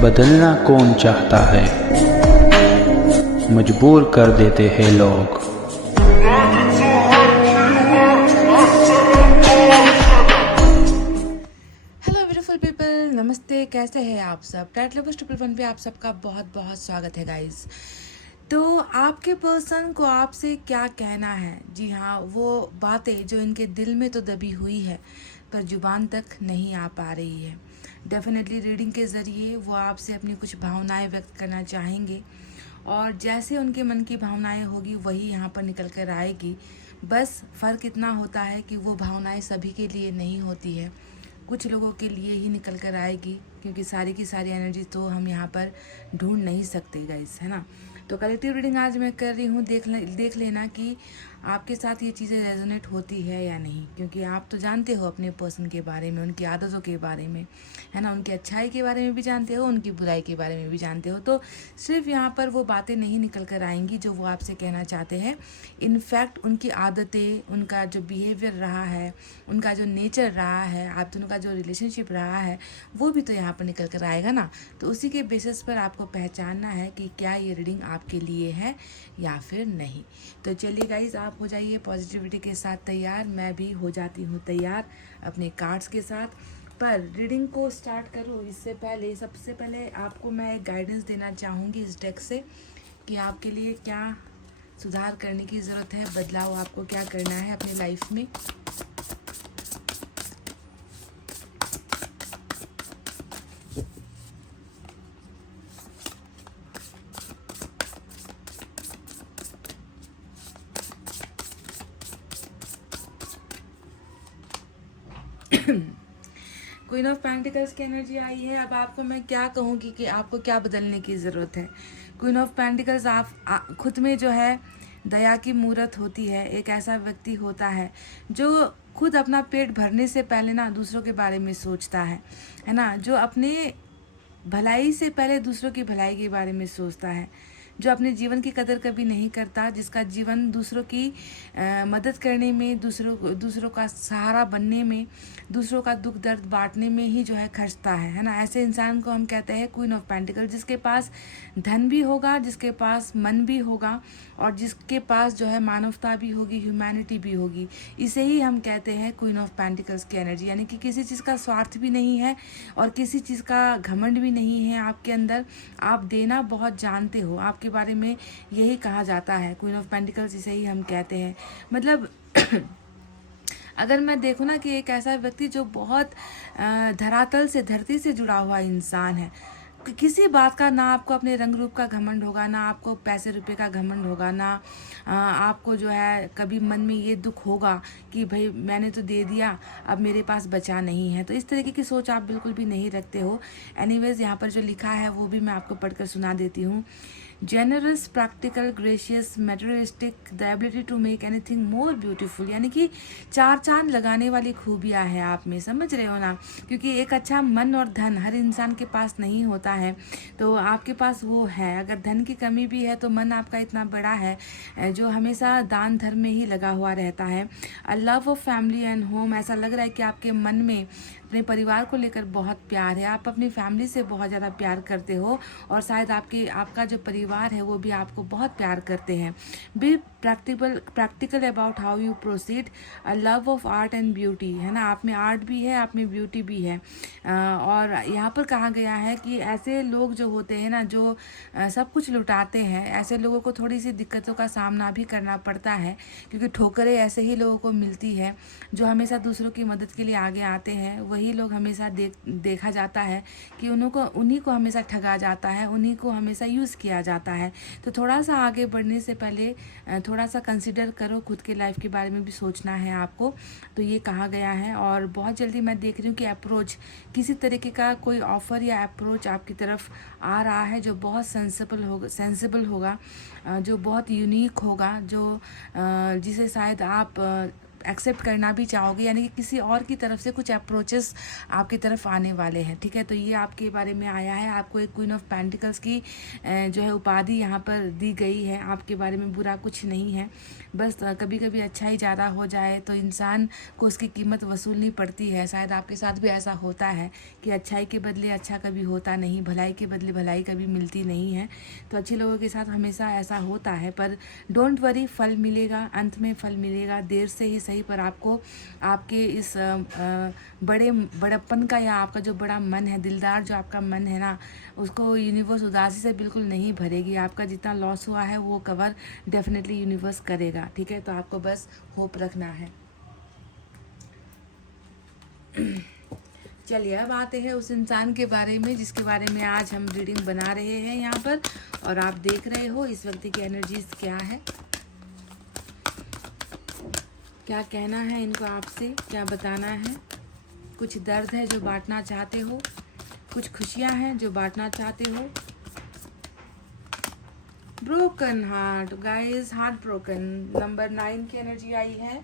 बदलना कौन चाहता है, मजबूर कर देते हैं लोग। हेलो ब्यूटीफुल पीपल, नमस्ते। कैसे हैं आप सब? कैट लवर्स 111 पे आप सबका बहुत बहुत स्वागत है गाइस। तो आपके पर्सन को आपसे क्या कहना है? जी हाँ, वो बातें जो इनके दिल में तो दबी हुई है पर जुबान तक नहीं आ पा रही है। डेफिनेटली रीडिंग के ज़रिए वो आपसे अपनी कुछ भावनाएं व्यक्त करना चाहेंगे और जैसे उनके मन की भावनाएं होगी वही यहाँ पर निकल कर आएगी। बस फ़र्क इतना होता है कि वो भावनाएं सभी के लिए नहीं होती है, कुछ लोगों के लिए ही निकल कर आएगी, क्योंकि सारी की सारी एनर्जी तो हम यहाँ पर ढूंढ नहीं सकते गाइस, है ना। तो कलेक्टिव रीडिंग आज मैं कर रही हूँ। देख लेना कि आपके साथ ये चीज़ें रेजोनेट होती है या नहीं, क्योंकि आप तो जानते हो अपने पर्सन के बारे में, उनकी आदतों के बारे में, है ना, उनकी अच्छाई के बारे में भी जानते हो, उनकी बुराई के बारे में भी जानते हो। तो सिर्फ यहाँ पर वो बातें नहीं निकल कर आएंगी जो वो आपसे कहना चाहते हैं। इनफैक्ट उनकी आदतें, उनका जो बिहेवियर रहा है, उनका जो नेचर रहा है, आप दोनों का जो रिलेशनशिप रहा है, वो भी तो यहाँ पर निकल कर आएगा ना। तो उसी के बेसिस पर आपको पहचानना है कि क्या ये रीडिंग आपके लिए है या फिर नहीं। तो चलिए गाइज, आप हो जाइए पॉजिटिविटी के साथ तैयार, मैं भी हो जाती हूँ तैयार अपने कार्ड्स के साथ। पर रीडिंग को स्टार्ट करूँ इससे पहले, सबसे पहले आपको मैं एक गाइडेंस देना चाहूँगी इस डेक से कि आपके लिए क्या सुधार करने की ज़रूरत है, बदलाव आपको क्या करना है अपनी लाइफ में। क्वीन ऑफ पेंटिकल्स की एनर्जी आई है। अब आपको मैं क्या कहूँगी कि आपको क्या बदलने की ज़रूरत है। क्वीन ऑफ पेंटिकल्स आप खुद में जो है दया की मूर्त होती है। एक ऐसा व्यक्ति होता है जो खुद अपना पेट भरने से पहले ना दूसरों के बारे में सोचता है ना, जो अपने भलाई से पहले दूसरों की भलाई के बारे में सोचता है, जो अपने जीवन की कदर कभी नहीं करता, जिसका जीवन दूसरों की मदद करने में, दूसरों का सहारा बनने में, दूसरों का दुख दर्द बांटने में ही जो है खर्चता है ना। ऐसे इंसान को हम कहते हैं क्वीन ऑफ पेंटिकल, जिसके पास धन भी होगा, जिसके पास मन भी होगा और जिसके पास जो है मानवता भी होगी, ह्यूमैनिटी भी होगी। इसे ही हम कहते हैं क्वीन ऑफ पेंटिकल्स की एनर्जी। यानी कि किसी चीज़ का स्वार्थ भी नहीं है और किसी चीज़ का घमंड भी नहीं है आपके अंदर। आप देना बहुत जानते हो, आपके बारे में यही कहा जाता है। क्वीन ऑफ पेंटिकल्स इसे ही हम कहते हैं। मतलब अगर मैं देखूँ ना कि एक ऐसा व्यक्ति जो बहुत धरातल से, धरती से जुड़ा हुआ इंसान है, किसी बात का ना आपको अपने रंग रूप का घमंड होगा, ना आपको पैसे रुपए का घमंड होगा, ना आपको जो है कभी मन में ये दुख होगा कि भाई मैंने तो दे दिया, अब मेरे पास बचा नहीं है। तो इस तरीके की सोच आप बिल्कुल भी नहीं रखते हो। एनीवेज, यहाँ पर जो लिखा है वो भी मैं आपको पढ़कर सुना देती हूँ। Generous, practical, gracious, materialistic, the ability to make anything more beautiful. यानी कि चार चांद लगाने वाली खूबियाँ हैं आप में, समझ रहे हो ना। क्योंकि एक अच्छा मन और धन हर इंसान के पास नहीं होता है, तो आपके पास वो है। अगर धन की कमी भी है तो मन आपका इतना बड़ा है जो हमेशा दान धर्म में ही लगा हुआ रहता है। A love of family and home, ऐसा लग रहा है कि आपके मन में अपने परिवार को लेकर बहुत प्यार है, आप अपनी फैमिली से बहुत ज़्यादा प्यार करते हो और शायद आपका जो परिवार है वो भी आपको बहुत प्यार करते हैं। Be practical about how you proceed. A love of art and beauty, है ना, आप में आर्ट भी है, आप में ब्यूटी भी है। और यहाँ पर कहा गया है कि ऐसे लोग जो होते हैं ना, जो सब कुछ लुटाते हैं, ऐसे लोगों को थोड़ी सी दिक्कतों का सामना भी करना पड़ता है, क्योंकि ठोकरें ऐसे ही लोगों को मिलती है। जो हमेशा दूसरों की मदद के लिए आगे आते हैं वही लोग हमेशा देखा जाता है कि उन्हीं को हमेशा ठगा जाता है, उन्हीं को हमेशा यूज़ किया जाता है। तो थोड़ा सा आगे बढ़ने से पहले थोड़ा सा कंसिडर करो, खुद के लाइफ के बारे में भी सोचना है आपको। तो ये कहा गया है। और बहुत जल्दी मैं देख रही हूँ कि अप्रोच, किसी तरीके का कोई ऑफ़र या अप्रोच आपकी तरफ आ रहा है जो बहुत सेंसिबल होगा, जो बहुत यूनिक होगा, जो जिसे शायद आप एक्सेप्ट करना भी चाहोगे, यानी कि किसी और की तरफ से कुछ अप्रोचेस आपकी तरफ आने वाले हैं, ठीक है। तो ये आपके बारे में आया है, आपको एक क्वीन ऑफ पेंटिकल्स की जो है उपाधि यहाँ पर दी गई है। आपके बारे में बुरा कुछ नहीं है, बस कभी कभी अच्छाई ज़्यादा हो जाए तो इंसान को उसकी कीमत वसूलनी पड़ती है। शायद आपके साथ भी ऐसा होता है कि अच्छाई के बदले अच्छा कभी होता नहीं, भलाई के बदले भलाई कभी मिलती नहीं है। तो अच्छे लोगों के साथ हमेशा ऐसा होता है, पर डोंट वरी, फल मिलेगा, अंत में फल मिलेगा, देर से ही सही, पर आपको आपके इस बड़प्पन का या आपका जो बड़ा मन है, दिलदार जो आपका मन है ना, उसको यूनिवर्स उदासी से बिल्कुल नहीं भरेगी। आपका जितना लॉस हुआ है वो कवर डेफिनेटली यूनिवर्स करेगा, ठीक है। तो आपको बस होप रखना है। चलिए अब आते हैं उस इंसान के बारे में जिसके बारे में आज हम रीडिंग बना रहे हैं यहाँ पर, और आप देख रहे हो इस व्यक्ति की एनर्जीज क्या है, क्या कहना है इनको आपसे, क्या बताना है। कुछ दर्द है जो बांटना चाहते हो, कुछ खुशियाँ हैं जो बांटना चाहते हो। Broken heart guys, heart broken, number 9 की एनर्जी आई है।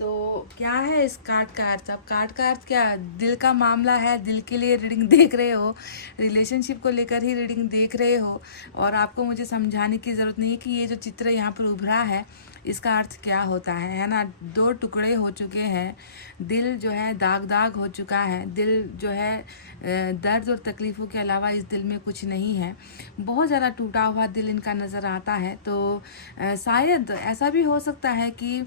तो क्या है इस कार्ड का अर्थ? अब कार्ड का अर्थ क्या, दिल का मामला है, दिल के लिए रीडिंग देख रहे हो, रिलेशनशिप को लेकर ही रीडिंग देख रहे हो, और आपको मुझे समझाने की ज़रूरत नहीं है कि ये जो चित्र यहाँ पर उभरा है इसका अर्थ क्या होता है ना। 2 टुकड़े हो चुके हैं, दिल जो है दाग दाग हो चुका है, दिल जो है दर्द और तकलीफ़ों के अलावा इस दिल में कुछ नहीं है, बहुत ज़्यादा टूटा हुआ दिल इनका नज़र आता है। तो शायद ऐसा भी हो सकता है कि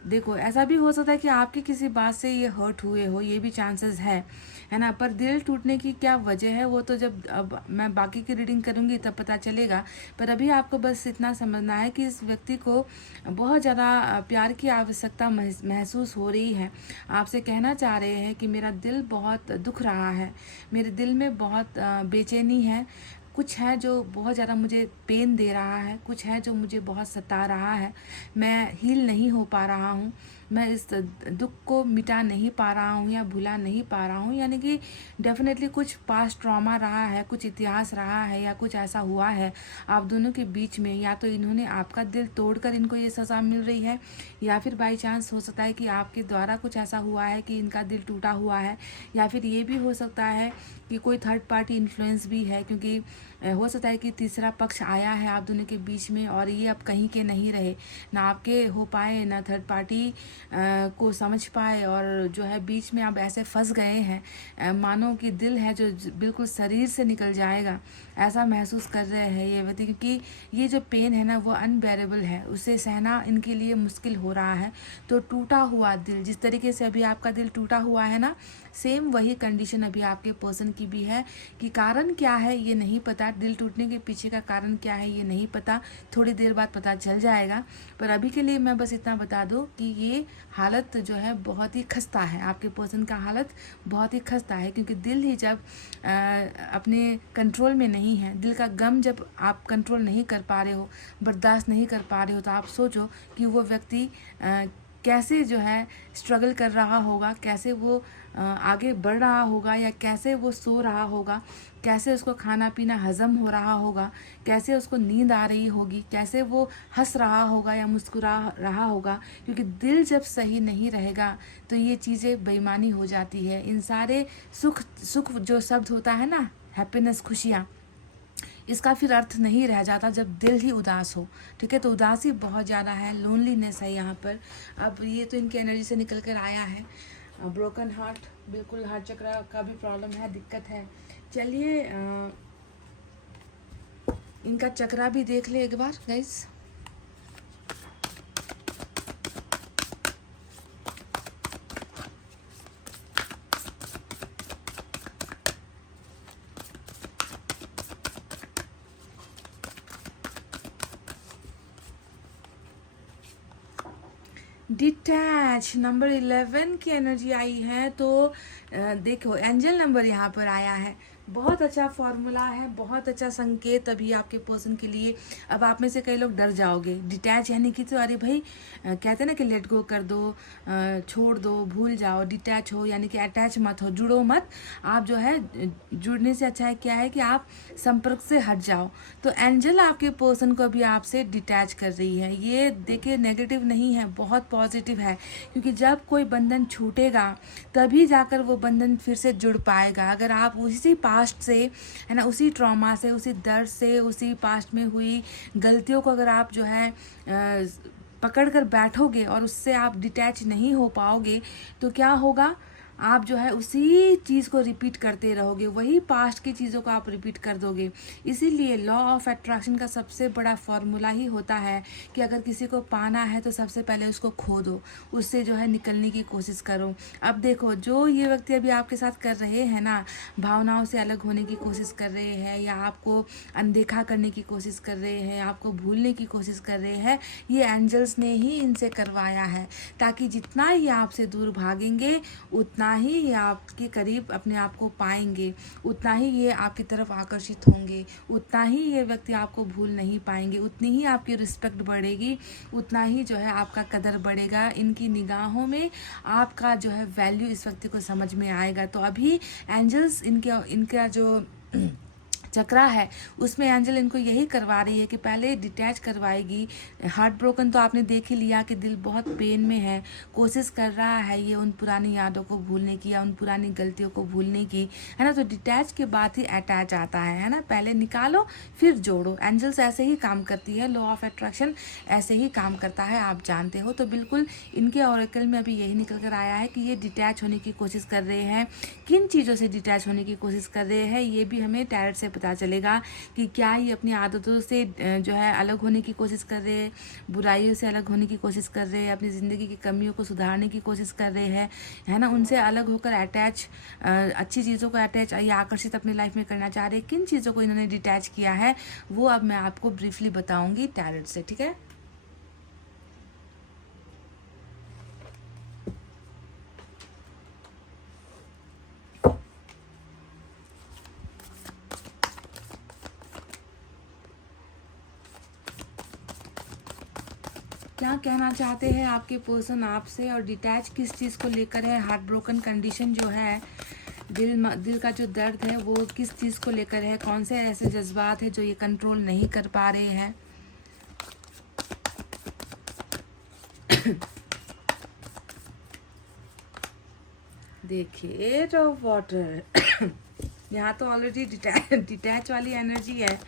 देखो, ऐसा भी हो सकता है कि आपकी किसी बात से ये हर्ट हुए हो, ये भी चांसेस है ना। पर दिल टूटने की क्या वजह है वो तो जब अब मैं बाकी की रीडिंग करूँगी तब पता चलेगा। पर अभी आपको बस इतना समझना है कि इस व्यक्ति को बहुत ज़्यादा प्यार की आवश्यकता महसूस हो रही है। आपसे कहना चाह रहे हैं कि मेरा दिल बहुत दुख रहा है, मेरे दिल में बहुत बेचैनी है, कुछ है जो बहुत ज़्यादा मुझे पेन दे रहा है, कुछ है जो मुझे बहुत सता रहा है, मैं हील नहीं हो पा रहा हूँ, मैं इस दुख को मिटा नहीं पा रहा हूँ या भुला नहीं पा रहा हूँ। यानी कि डेफिनेटली कुछ पास्ट ट्रॉमा रहा है, कुछ इतिहास रहा है, या कुछ ऐसा हुआ है आप दोनों के बीच में, या तो इन्होंने आपका दिल तोड़कर इनको ये सज़ा मिल रही है, या फिर बाई चांस हो सकता है कि आपके द्वारा कुछ ऐसा हुआ है कि इनका दिल टूटा हुआ है, या फिर ये भी हो सकता है कि कोई थर्ड पार्टी इन्फ्लुएंस भी है, क्योंकि हो सकता है कि तीसरा पक्ष आया है आप दोनों के बीच में और ये अब कहीं के नहीं रहे, ना आपके हो पाए ना थर्ड पार्टी को समझ पाए, और जो है बीच में अब ऐसे फंस गए हैं मानो कि दिल है जो बिल्कुल शरीर से निकल जाएगा, ऐसा महसूस कर रहे हैं ये व्यक्ति। क्योंकि ये जो पेन है ना वो अनबेरेबल है, उसे सहना इनके लिए मुश्किल हो रहा है। तो टूटा हुआ दिल, जिस तरीके से अभी आपका दिल टूटा हुआ है ना, सेम वही कंडीशन अभी आपके पर्सन की भी है। कि कारण क्या है ये नहीं पता, दिल टूटने के पीछे का कारण क्या है ये नहीं पता, थोड़ी देर बाद पता चल जाएगा। पर अभी के लिए मैं बस इतना बता दूं कि ये हालत जो है बहुत ही खस्ता है, आपके पर्सन का हालत बहुत ही खस्ता है। क्योंकि दिल ही जब अपने कंट्रोल में नहीं है, दिल का गम जब आप कंट्रोल नहीं कर पा रहे हो, बर्दाश्त नहीं कर पा रहे हो, तो आप सोचो कि वो व्यक्ति कैसे जो है स्ट्रगल कर रहा होगा, कैसे वो आगे बढ़ रहा होगा, या कैसे वो सो रहा होगा, कैसे उसको खाना पीना हजम हो रहा होगा, कैसे उसको नींद आ रही होगी, कैसे वो हंस रहा होगा या मुस्कुरा रहा होगा। क्योंकि दिल जब सही नहीं रहेगा तो ये चीज़ें बेईमानी हो जाती है। इन सारे सुख जो शब्द होता है ना, हैप्पीनेस, खुशियाँ, इसका फिर अर्थ नहीं रह जाता जब दिल ही उदास हो। ठीक है, तो उदासी बहुत ज़्यादा है, लोनलीनेस है यहाँ पर। अब ये तो इनकी एनर्जी से निकल कर आया है। ब्रोकन हार्ट, बिल्कुल हार्ट चक्र का भी प्रॉब्लम है, दिक्कत है। चलिए इनका चक्रा भी देख ले एक बार गाइस। डिटैच, नंबर 11 की एनर्जी आई है। तो देखो एंजल नंबर यहाँ पर आया है, बहुत अच्छा फॉर्मूला है, बहुत अच्छा संकेत अभी आपके पर्सन के लिए। अब आप में से कई लोग डर जाओगे, डिटैच यानी कि तो अरे भाई कहते हैं ना कि लेट गो कर दो, छोड़ दो, भूल जाओ। डिटैच हो यानी कि अटैच मत हो, जुड़ो मत। आप जो है जुड़ने से अच्छा है क्या है कि आप संपर्क से हट जाओ। तो एंजल आपके पर्सन को अभी आपसे डिटैच कर रही है। ये देखिए नेगेटिव नहीं है, बहुत पॉजिटिव है, क्योंकि जब कोई बंधन छूटेगा तभी जाकर वो बंधन फिर से जुड़ पाएगा। अगर आप उसी पास्ट से, है ना, उसी ट्रॉमा से, उसी दर्द से, उसी पास्ट में हुई गलतियों को अगर आप जो है पकड़ कर बैठोगे और उससे आप डिटैच नहीं हो पाओगे, तो क्या होगा, आप जो है उसी चीज़ को रिपीट करते रहोगे, वही पास्ट की चीज़ों को आप रिपीट कर दोगे। इसीलिए लॉ ऑफ अट्रैक्शन का सबसे बड़ा फॉर्मूला ही होता है कि अगर किसी को पाना है तो सबसे पहले उसको खो दो, उससे जो है निकलने की कोशिश करो। अब देखो जो ये व्यक्ति अभी आपके साथ कर रहे हैं ना, भावनाओं से अलग होने की कोशिश कर रहे हैं, या आपको अनदेखा करने की कोशिश कर रहे हैं, आपको भूलने की कोशिश कर रहे हैं, ये एंजल्स ने ही इनसे करवाया है, ताकि जितना ये आपसे दूर भागेंगे उतना ही ये आपके करीब अपने आप को पाएंगे, उतना ही ये आपकी तरफ आकर्षित होंगे, उतना ही ये व्यक्ति आपको भूल नहीं पाएंगे, उतनी ही आपकी रिस्पेक्ट बढ़ेगी, उतना ही जो है आपका कदर बढ़ेगा। इनकी निगाहों में आपका जो है वैल्यू इस व्यक्ति को समझ में आएगा। तो अभी एंजल्स इनका जो चक्रा है उसमें एंजल इनको यही करवा रही है कि पहले डिटैच करवाएगी। हार्ट ब्रोकन तो आपने देख ही लिया कि दिल बहुत पेन में है, कोशिश कर रहा है ये उन पुरानी यादों को भूलने की या उन पुरानी गलतियों को भूलने की, है ना। तो डिटैच के बाद ही अटैच आता है ना, पहले निकालो फिर जोड़ो। एंजल्स ऐसे ही काम करती है, लॉ ऑफ अट्रैक्शन ऐसे ही काम करता है, आप जानते हो। तो बिल्कुल इनके ऑरेकल में अभी यही निकल कर आया है कि ये डिटैच होने की कोशिश कर रहे हैं। किन चीज़ों से डिटैच होने की कोशिश कर रहे हैं ये भी हमें टैरेट से पता चलेगा कि क्या ये अपनी आदतों से जो है अलग होने की कोशिश कर रहे हैं, बुराइयों से अलग होने की कोशिश कर रहे हैं, अपनी ज़िंदगी की कमियों को सुधारने की कोशिश कर रहे हैं, है ना, उनसे अलग होकर अटैच, अच्छी चीज़ों को अटैच या आकर्षित अपनी लाइफ में करना चाह रहे हैं। किन चीज़ों को इन्होंने डिटैच किया है वो अब मैं आपको ब्रीफली बताऊंगी टैरेट से, ठीक है। क्या कहना चाहते हैं आपके पर्सन आपसे, और डिटैच किस चीज़ को लेकर है। हार्ट ब्रोकन कंडीशन जो है, दिल का जो दर्द है वो किस चीज़ को लेकर है, कौन से ऐसे जज्बात है जो ये कंट्रोल नहीं कर पा रहे हैं। देखिए 8 ऑफ वाटर यहाँ तो ऑलरेडी डिटैच वाली एनर्जी है।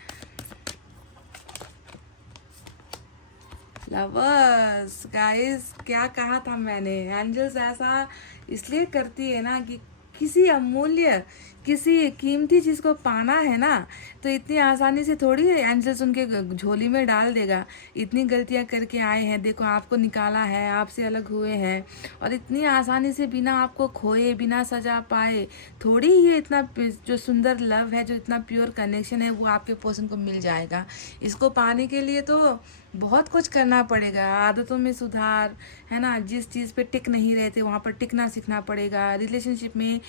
लवर्स गाइस, क्या कहा था मैंने, एंजल्स ऐसा इसलिए करती है ना कि किसी अमूल्य, किसी कीमती चीज़ को पाना है ना, तो इतनी आसानी से थोड़ी एंजल्स उनके झोली में डाल देगा। इतनी गलतियां करके आए हैं, देखो आपको निकाला है, आपसे अलग हुए हैं, और इतनी आसानी से बिना आपको खोए, बिना सजा पाए थोड़ी ये इतना जो सुंदर लव है, जो इतना प्योर कनेक्शन है वो आपके पर्सन को मिल जाएगा। इसको पाने के लिए तो बहुत कुछ करना पड़ेगा, आदतों में सुधार, है ना, जिस चीज़ पे टिक नहीं रहते वहाँ पर टिकना सीखना पड़ेगा। रिलेशनशिप में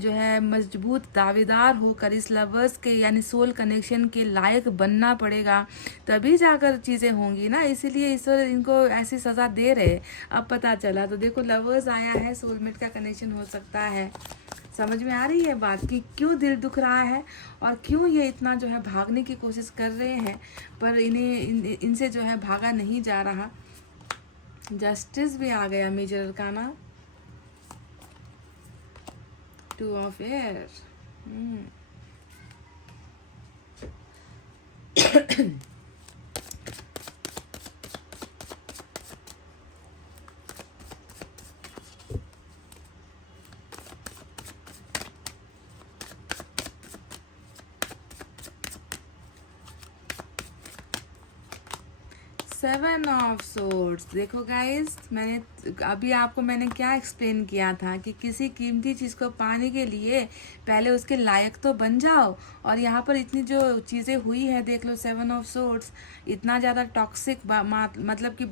जो है मजबूत दावेदार होकर इस लवर्स के यानी सोल कनेक्शन के लायक बनना पड़ेगा, तभी जाकर चीज़ें होंगी ना। इसीलिए ईश्वर इनको ऐसी सज़ा दे रहे। अब पता चला, तो देखो लवर्स आया है, सोलमेट का कनेक्शन हो सकता है। समझ में आ रही है बात कि क्यों दिल दुख रहा है और क्यों ये इतना जो है भागने की कोशिश कर रहे हैं, पर इनसे जो है भागा नहीं जा रहा। जस्टिस भी आ गया major arcana, 2 of air. Seven of swords. देखो गाइस, मैंने अभी आपको मैंने क्या एक्सप्लेन किया था कि किसी कीमती चीज़ को पाने के लिए पहले उसके लायक तो बन जाओ। और यहाँ पर इतनी जो चीज़ें हुई है देख लो, 7 ऑफ सोर्ड्स, इतना ज़्यादा टॉक्सिक, मतलब कि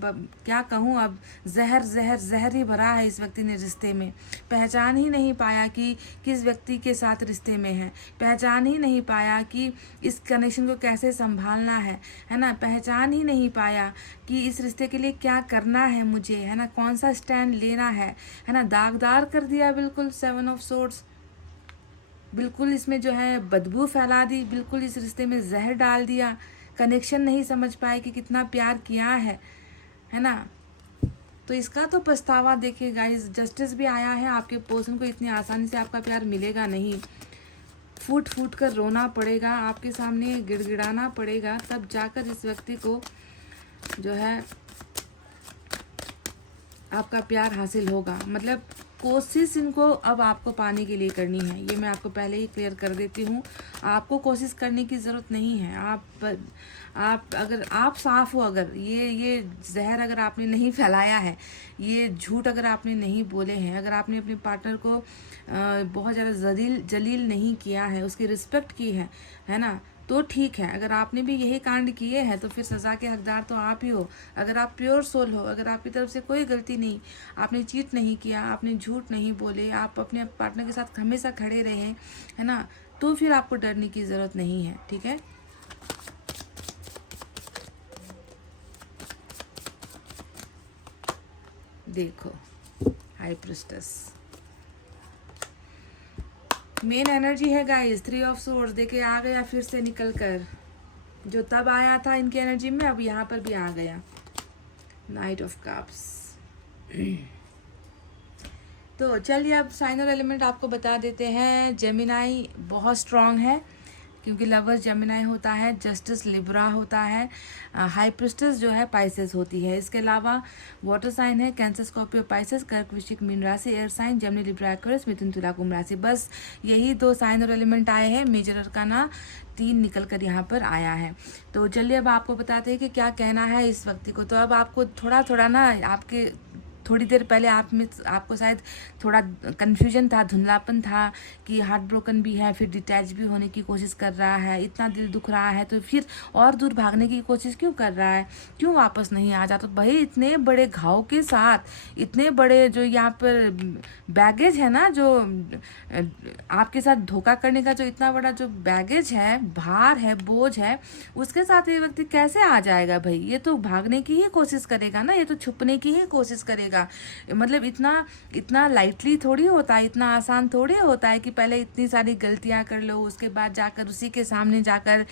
क्या कहूँ अब, जहर जहर जहर ही भरा है इस व्यक्ति ने रिश्ते में। पहचान ही नहीं पाया कि किस व्यक्ति के साथ रिश्ते में है, पहचान ही नहीं पाया कि इस कनेक्शन को कैसे संभालना है ना, पहचान ही नहीं पाया कि इस रिश्ते के लिए क्या करना है मुझे, है ना, कौन सा स्टैंड लेना है ना। दागदार कर दिया बिल्कुल 7 ऑफ सोर्ड्स, बिल्कुल इसमें जो है बदबू फैला दी, बिल्कुल इस रिश्ते में जहर डाल दिया। कनेक्शन नहीं समझ पाए कि कितना प्यार किया है ना। तो इसका तो पछतावा देखिए गाइस, जस्टिस भी आया है, आपके पर्सन को इतनी आसानी से आपका प्यार मिलेगा नहीं। फूट फूट कर रोना पड़ेगा, आपके सामने गिड़गिड़ाना पड़ेगा, तब जाकर इस व्यक्ति को जो है आपका प्यार हासिल होगा। मतलब कोशिश इनको अब आपको पाने के लिए करनी है, ये मैं आपको पहले ही क्लियर कर देती हूँ। आपको कोशिश करने की ज़रूरत नहीं है। आप अगर आप साफ हो, अगर ये जहर अगर आपने नहीं फैलाया है, ये झूठ अगर आपने नहीं बोले हैं, अगर आपने अपने पार्टनर को बहुत ज़्यादा जलील नहीं किया है, उसकी रिस्पेक्ट की है ना, तो ठीक है। अगर आपने भी यही कांड किए हैं तो फिर सज़ा के हकदार तो आप ही हो। अगर आप प्योर सोल हो, अगर आपकी तरफ से कोई गलती नहीं, आपने चीट नहीं किया, आपने झूठ नहीं बोले, आप अपने पार्टनर के साथ हमेशा खड़े रहे, है ना, तो फिर आपको डरने की ज़रूरत नहीं है, ठीक है। देखो हाई प्रिस्टेस, मेन एनर्जी है गाइस 3 ऑफ सोर्ड्स, देखे आ गया फिर से निकल कर, जो तब आया था इनकी एनर्जी में अब यहाँ पर भी आ गया, नाइट ऑफ कप्स। तो चलिए अब साइन और एलिमेंट आपको बता देते हैं। जेमिनाई बहुत स्ट्रांग है क्योंकि लवर्स जेमिनाई होता है, जस्टिस लिब्रा होता है, हाई प्रिस्टेस जो है पाइसेस होती है। इसके अलावा वाटर साइन है कैंसर, स्कॉर्पियो, पाइसेस, कर्क, वृश्चिक, मीन राशि, air sign Gemini, Libra, Aquarius, मिथुन, तुला, कुंभ राशि। बस यही 2 साइन और एलिमेंट आए हैं, मेजर अरकाना 3 निकल कर यहाँ पर आया है। तो चलिए अब आपको बताते हैं कि क्या कहना है इस व्यक्ति को। तो अब आपको थोड़ा थोड़ा ना, आपके थोड़ी देर पहले आपको शायद थोड़ा कन्फ्यूजन था, धुंधलापन था कि हार्ट ब्रोकन भी है, फिर डिटैच भी होने की कोशिश कर रहा है, इतना दिल दुख रहा है, तो फिर और दूर भागने की कोशिश क्यों कर रहा है, क्यों वापस नहीं आ जाता। तो भाई इतने बड़े घाव के साथ, इतने बड़े जो यहाँ पर बैगेज है ना, जो आपके साथ धोखा करने का जो इतना बड़ा जो बैगेज है, भार है, बोझ है, उसके साथ ये व्यक्ति कैसे आ जाएगा भाई। ये तो भागने की ही कोशिश करेगा ना, ये तो छुपने की ही कोशिश करेगा। मतलब इतना लाइटली थोड़ी होता है, इतना आसान थोड़ी होता है कि पहले इतनी सारी गलतियां कर लो, उसके बाद जाकर उसी के सामने जाकर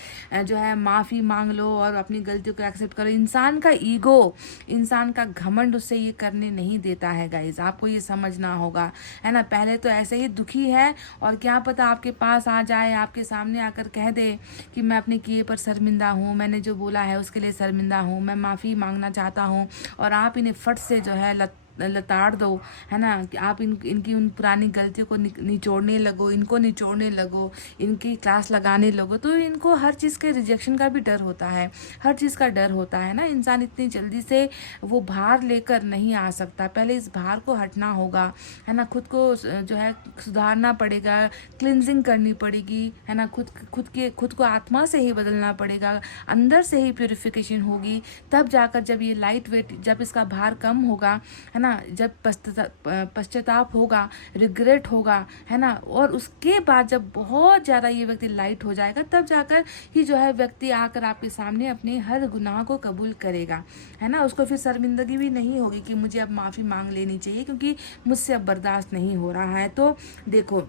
जो है माफ़ी मांग लो और अपनी गलतियों को एक्सेप्ट करो। इंसान का ईगो, इंसान का घमंड उससे ये करने नहीं देता है गाइज, आपको ये समझना होगा, है ना। पहले तो ऐसे ही दुखी है और क्या पता आपके पास आ जाए, आपके सामने आकर कह दे कि मैं अपने किए पर शर्मिंदा हूँ, मैंने जो बोला है उसके लिए शर्मिंदा हूँ, मैं माफ़ी मांगना चाहता हूँ, और आप इन्हें फट से जो है लताड़ दो, है ना, कि आप इनकी उन पुरानी गलतियों को निचोड़ने लगो, इनको निचोड़ने लगो, इनकी क्लास लगाने लगो। तो इनको हर चीज़ के रिजेक्शन का भी डर होता है, हर चीज़ का डर होता है ना। इंसान इतनी जल्दी से वो भार लेकर नहीं आ सकता, पहले इस भार को हटना होगा, है ना, खुद को जो है सुधारना पड़ेगा, क्लिनजिंग करनी पड़ेगी, है ना, खुद को आत्मा से ही बदलना पड़ेगा, अंदर से ही प्यूरिफिकेशन होगी, तब जाकर जब ये लाइट वेट, जब इसका भार कम होगा, है ना, जब पश्चाताप होगा, रिग्रेट होगा, है ना, और उसके बाद जब बहुत ज़्यादा ये व्यक्ति लाइट हो जाएगा, तब जाकर ही जो है व्यक्ति आकर आपके सामने अपने हर गुनाह को कबूल करेगा, है ना। उसको फिर शर्मिंदगी भी नहीं होगी कि मुझे अब माफ़ी मांग लेनी चाहिए क्योंकि मुझसे अब बर्दाश्त नहीं हो रहा है। तो देखो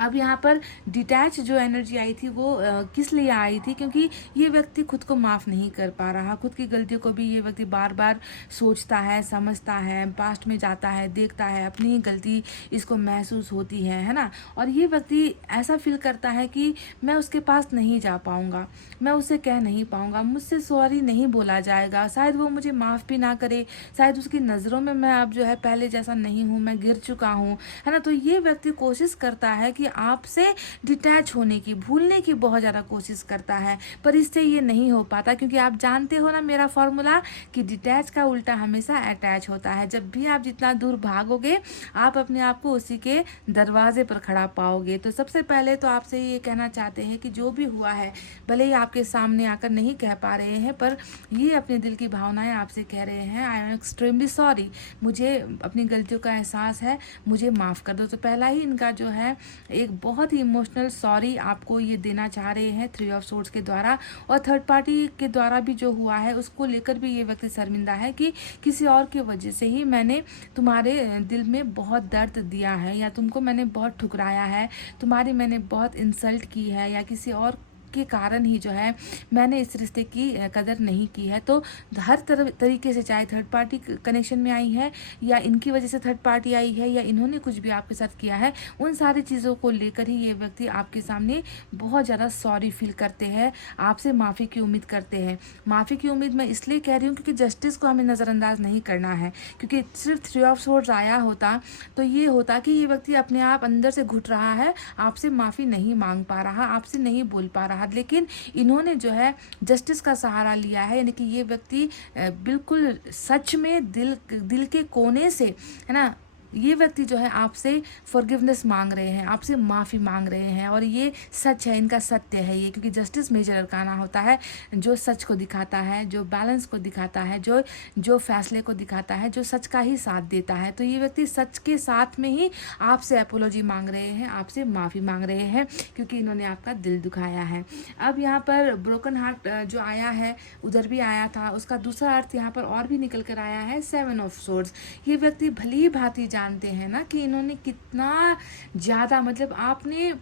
अब यहाँ पर डिटैच जो एनर्जी आई थी वो किस लिए आई थी, क्योंकि ये व्यक्ति खुद को माफ़ नहीं कर पा रहा, खुद की गलतियों को भी ये व्यक्ति बार बार सोचता है, समझता है, पास्ट में जाता है, देखता है, अपनी गलती इसको महसूस होती है ना। और ये व्यक्ति ऐसा फील करता है कि मैं उसके पास नहीं जा पाऊँगा, मैं उससे कह नहीं पाऊँगा, मुझसे सॉरी नहीं बोला जाएगा, शायद वो मुझे माफ़ भी ना करे, शायद उसकी नज़रों में मैं अब जो है पहले जैसा नहीं हूँ, मैं गिर चुका हूँ, है ना। तो ये व्यक्ति कोशिश करता है कि आपसे डिटैच होने की, भूलने की बहुत ज़्यादा कोशिश करता है, पर इससे ये नहीं हो पाता, क्योंकि आप जानते हो ना मेरा फॉर्मूला कि डिटैच का उल्टा हमेशा अटैच होता है। जब भी आप जितना दूर भागोगे आप अपने आप को उसी के दरवाजे पर खड़ा पाओगे। तो सबसे पहले तो आपसे ये कहना चाहते हैं कि जो भी हुआ है, भले ही आपके सामने आकर नहीं कह पा रहे हैं, पर ये अपने दिल की भावनाएं आपसे कह रहे हैं, आई एम एक्सट्रीमली सॉरी, मुझे अपनी गलतियों का एहसास है, मुझे माफ़ कर दो। तो पहला ही इनका जो है एक बहुत ही इमोशनल सॉरी आपको ये देना चाह रहे हैं 3 ऑफ सोर्ड्स के द्वारा। और थर्ड पार्टी के द्वारा भी जो हुआ है उसको लेकर भी ये व्यक्ति शर्मिंदा है कि किसी और की वजह से ही मैंने तुम्हारे दिल में बहुत दर्द दिया है, या तुमको मैंने बहुत ठुकराया है, तुम्हारी मैंने बहुत इंसल्ट की है, या किसी और के कारण ही जो है मैंने इस रिश्ते की कदर नहीं की है। तो हर तरीके से, चाहे थर्ड पार्टी कनेक्शन में आई है या इनकी वजह से थर्ड पार्टी आई है या इन्होंने कुछ भी आपके साथ किया है, उन सारी चीज़ों को लेकर ही ये व्यक्ति आपके सामने बहुत ज़्यादा सॉरी फील करते हैं, आपसे माफ़ी की उम्मीद करते हैं। माफ़ी की उम्मीद मैं इसलिए कह रही हूँ क्योंकि जस्टिस को हमें नज़रअंदाज नहीं करना है, क्योंकि सिर्फ 3 ऑफ सोर्ड्स आया होता तो ये होता कि ये व्यक्ति अपने आप अंदर से घुट रहा है, आपसे माफ़ी नहीं मांग पा रहा, आपसे नहीं बोल पा रहा, लेकिन इन्होंने जो है जस्टिस का सहारा लिया है। यानी कि ये व्यक्ति बिल्कुल सच में दिल के कोने से, है ना, ये व्यक्ति जो है आपसे फॉरगिवनेस मांग रहे हैं, आपसे माफ़ी मांग रहे हैं, और ये सच है, इनका सत्य है ये, क्योंकि जस्टिस मेजर अरकाना होता है जो सच को दिखाता है, जो बैलेंस को दिखाता है, जो फैसले को दिखाता है, जो सच का ही साथ देता है। तो ये व्यक्ति सच के साथ में ही आपसे अपोलॉजी मांग रहे हैं, आपसे माफ़ी मांग रहे हैं, क्योंकि इन्होंने आपका दिल दुखाया है। अब यहाँ पर ब्रोकन हार्ट जो आया है, उधर भी आया था, उसका दूसरा अर्थ यहाँ पर और भी निकल कर आया है 7 ऑफ सोर्ड्स। ये व्यक्ति भली भांति जानते हैं ना कि इन्होंने कितना ज़्यादा, मतलब आपने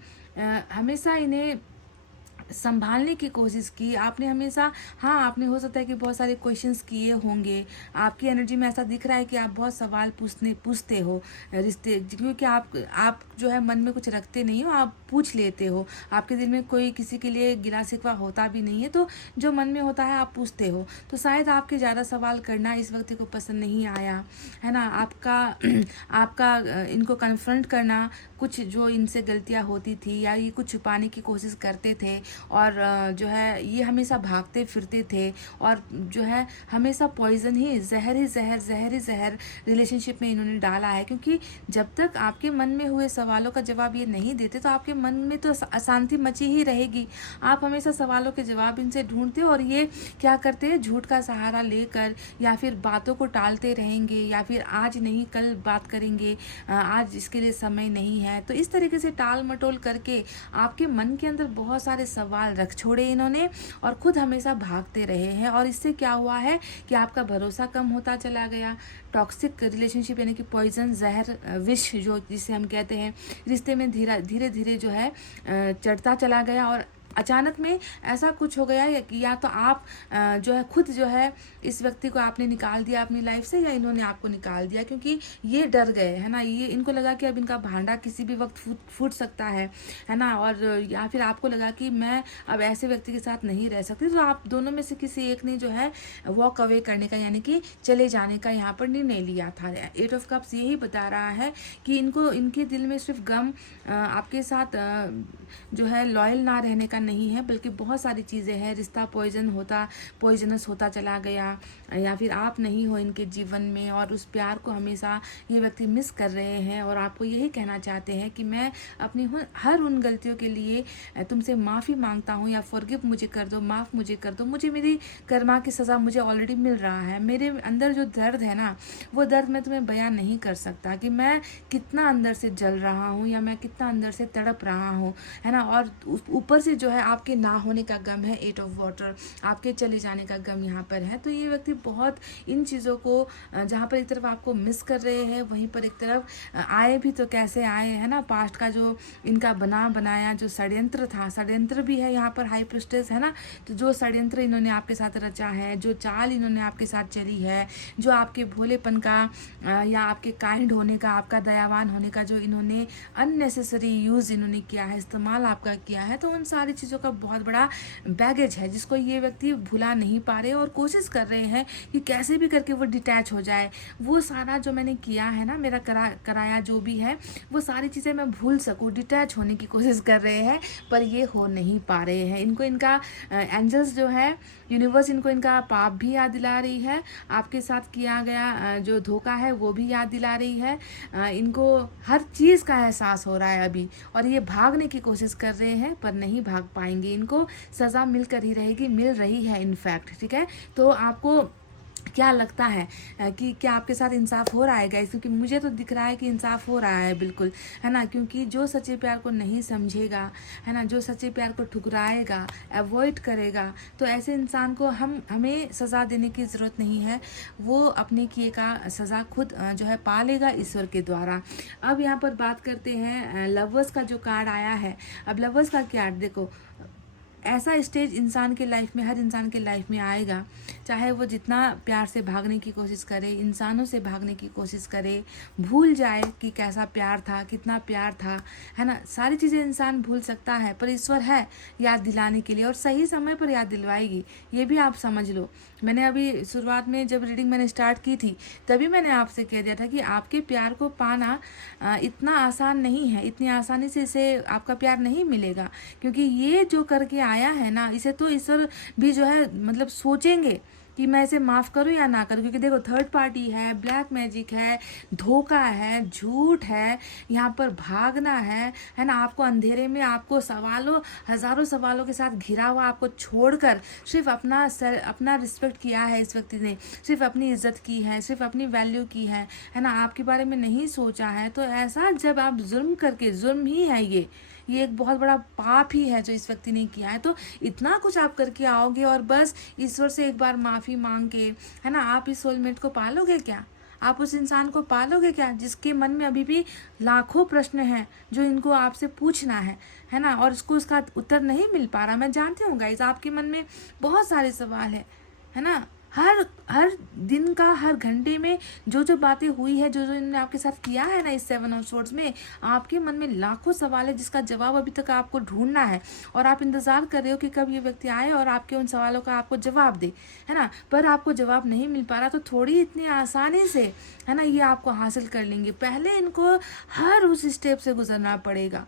हमेशा इन्हें संभालने की कोशिश की, आपने हमेशा, हाँ आपने हो सकता है कि बहुत सारे क्वेश्चंस किए होंगे, आपकी एनर्जी में ऐसा दिख रहा है कि आप बहुत सवाल पूछते हो रिश्ते, क्योंकि आप जो है मन में कुछ रखते नहीं हो, आप पूछ लेते हो, आपके दिल में कोई किसी के लिए गिला शिकवा होता भी नहीं है, तो जो मन में होता है आप पूछते हो। तो शायद आपके ज़्यादा सवाल करना इस व्यक्ति को पसंद नहीं आया, है ना, आपका इनको कन्फ्रंट करना, कुछ जो इनसे गलतियाँ होती थी या ये कुछ छुपाने की कोशिश करते थे, और जो है ये हमेशा भागते फिरते थे, और जो है हमेशा पॉइजन ही, जहर रिलेशनशिप में इन्होंने डाला है। क्योंकि जब तक आपके मन में हुए सवालों का जवाब ये नहीं देते तो आपके मन में तो अशांति मची ही रहेगी। आप हमेशा सवालों के जवाब इनसे ढूंढते हो, और ये क्या करते हैं, झूठ का सहारा लेकर या फिर बातों को टालते रहेंगे, या फिर आज नहीं कल बात करेंगे, आज इसके लिए समय नहीं है। तो इस तरीके से टाल मटोल करके आपके मन के अंदर बहुत सारे सवाल रख छोड़े इन्होंने, और खुद हमेशा भागते रहे हैं। और इससे क्या हुआ है कि आपका भरोसा कम होता चला गया। टॉक्सिक रिलेशनशिप यानी कि पॉइजन, जहर, विष जो जिसे हम कहते हैं, रिश्ते में धीरे धीरे जो है चढ़ता चला गया। और अचानक में ऐसा कुछ हो गया कि या तो आप जो है खुद जो है इस व्यक्ति को आपने निकाल दिया अपनी लाइफ से, या इन्होंने आपको निकाल दिया, क्योंकि ये डर गए, है ना, ये इनको लगा कि अब इनका भांडा किसी भी वक्त फूट सकता है ना, और या फिर आपको लगा कि मैं अब ऐसे व्यक्ति के साथ नहीं रह सकती। तो आप दोनों में से किसी एक ने जो है वॉक अवे करने का, यानी कि चले जाने का यहाँ पर निर्णय लिया था। 8 ऑफ कप्स यही बता रहा है कि इनके दिल में सिर्फ गम, आपके साथ जो है लॉयल ना रहने का नहीं है, बल्कि बहुत सारी चीज़ें हैं। रिश्ता पॉइजनस होता चला गया, या फिर आप नहीं हो इनके जीवन में, और उस प्यार को हमेशा ये व्यक्ति मिस कर रहे हैं। और आपको यही कहना चाहते हैं कि मैं अपनी हर उन गलतियों के लिए तुमसे माफ़ी मांगता हूँ, या फॉरगिव मुझे कर दो, माफ़ मुझे कर दो, मुझे मेरी कर्मा की सज़ा मुझे ऑलरेडी मिल रहा है। मेरे अंदर जो दर्द है ना, वो दर्द मैं तुम्हें बयान नहीं कर सकता कि मैं कितना अंदर से जल रहा हूँ, या मैं कितना अंदर से तड़प रहा हूँ, है ना। और ऊपर से जो है आपके ना होने का गम है, 8 ऑफ वाटर, आपके चले जाने का गम यहाँ पर है। तो ये व्यक्ति बहुत इन चीज़ों को, जहाँ पर एक तरफ आपको मिस कर रहे हैं, वहीं पर एक तरफ आए भी तो कैसे आए, है ना। पास्ट का जो इनका बनाया जो षड्यंत्र था, षड्यंत्र भी है यहाँ पर, हाई प्रिस्टेस, है ना। तो जो षड्यंत्र इन्होंने आपके साथ रचा है, जो चाल इन्होंने आपके साथ चली है, जो आपके भोलेपन का या आपके काइंड होने का, आपका दयावान होने का जो इन्होंने अननेसेसरी यूज़ इन्होंने किया है, इस्तेमाल आपका किया है, तो उन सारी चीज़ों का बहुत बड़ा बैगेज है जिसको ये व्यक्ति भुला नहीं पा रहे और कोशिश कर रहे हैं कि कैसे भी करके वो डिटैच हो जाए। वो सारा जो मैंने किया है ना, मेरा कराया जो भी है, वो सारी चीज़ें मैं भूल सकूँ, डिटैच होने की कोशिश कर रहे हैं, पर ये हो नहीं पा रहे हैं। इनको इनका एंजल्स जो है, यूनिवर्स इनको इनका पाप भी याद दिला रही है, आपके साथ किया गया जो धोखा है वो भी याद दिला रही है। इनको हर चीज़ का एहसास हो रहा है अभी, और ये भागने की कोशिश कर रहे हैं पर नहीं भाग पाएंगे। इनको सज़ा मिलकर ही रहेगी, मिल रही है इनफैक्ट। ठीक है, तो आपको क्या लगता है कि क्या आपके साथ इंसाफ हो रहा है गाइस? क्योंकि मुझे तो दिख रहा है कि इंसाफ हो रहा है बिल्कुल, है ना। क्योंकि जो सच्चे प्यार को नहीं समझेगा, है ना, जो सच्चे प्यार को ठुकराएगा, अवॉइड करेगा, तो ऐसे इंसान को हमें सज़ा देने की ज़रूरत नहीं है। वो अपने किए का सज़ा खुद जो है पा लेगा ईश्वर के द्वारा। अब यहाँ पर बात करते हैं लवर्स का जो कार्ड आया है। अब लवर्स का कार्ड देखो, ऐसा स्टेज इंसान के लाइफ में, हर इंसान के लाइफ में आएगा, चाहे वो जितना प्यार से भागने की कोशिश करे, इंसानों से भागने की कोशिश करे, भूल जाए कि कैसा प्यार था, कितना प्यार था, है ना। सारी चीज़ें इंसान भूल सकता है, पर ईश्वर है याद दिलाने के लिए, और सही समय पर याद दिलवाएगी, ये भी आप समझ लो। मैंने अभी शुरुआत में जब रीडिंग मैंने स्टार्ट की थी, तभी मैंने आपसे कह दिया था कि आपके प्यार को पाना इतना आसान नहीं है, इतनी आसानी से इसे आपका प्यार नहीं मिलेगा। क्योंकि ये जो करके आया है ना, इसे तो ईश्वर भी जो है मतलब सोचेंगे कि मैं इसे माफ़ करूं या ना करूं। क्योंकि देखो, थर्ड पार्टी है, ब्लैक मैजिक है, धोखा है, झूठ है, यहाँ पर भागना है ना। आपको अंधेरे में, आपको हज़ारों सवालों के साथ घिरा हुआ आपको छोड़कर सिर्फ अपना रिस्पेक्ट किया है इस व्यक्ति ने, सिर्फ अपनी इज्जत की है, सिर्फ अपनी वैल्यू की है ना, आपके बारे में नहीं सोचा है। तो ऐसा जब आप जुर्म करके, जुर्म ही है ये एक बहुत बड़ा पाप ही है जो इस व्यक्ति ने किया है। तो इतना कुछ आप करके आओगे और बस ईश्वर से एक बार माफ़ी मांग के, है ना, आप इस सोलमेट को पालोगे क्या? आप उस इंसान को पालोगे क्या जिसके मन में अभी भी लाखों प्रश्न हैं जो इनको आपसे पूछना है ना, और इसको उसका उत्तर नहीं मिल पा रहा। मैं जानती हूँ गाइस, आपके मन में बहुत सारे सवाल है ना। हर दिन का, हर घंटे में जो बातें हुई है, जो इन्होंने आपके साथ किया है ना इस 7 ऑफ सोर्ड्स में, आपके मन में लाखों सवाल है जिसका जवाब अभी तक आपको ढूंढना है, और आप इंतज़ार कर रहे हो कि कब ये व्यक्ति आए और आपके उन सवालों का आपको जवाब दे, है ना। पर आपको जवाब नहीं मिल पा रहा, तो थोड़ी इतनी आसानी से, है ना, ये आपको हासिल कर लेंगे। पहले इनको हर उस स्टेप से गुजरना पड़ेगा,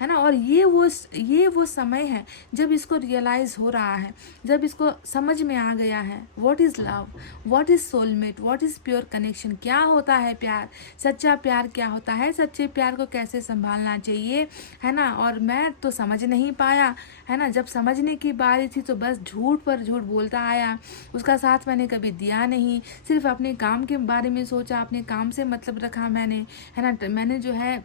है ना। और ये वो समय है जब इसको रियलाइज़ हो रहा है, जब इसको समझ में आ गया है what is love, what is soulmate, what is pure connection, क्या होता है प्यार, सच्चा प्यार क्या होता है, सच्चे प्यार को कैसे संभालना चाहिए, है ना। और मैं तो समझ नहीं पाया, है ना। जब समझने की बारी थी तो बस झूठ पर झूठ बोलता आया, उसका साथ मैंने कभी दिया नहीं, सिर्फ अपने काम के बारे में सोचा, अपने काम से मतलब रखा मैंने, है ना। मैंने जो है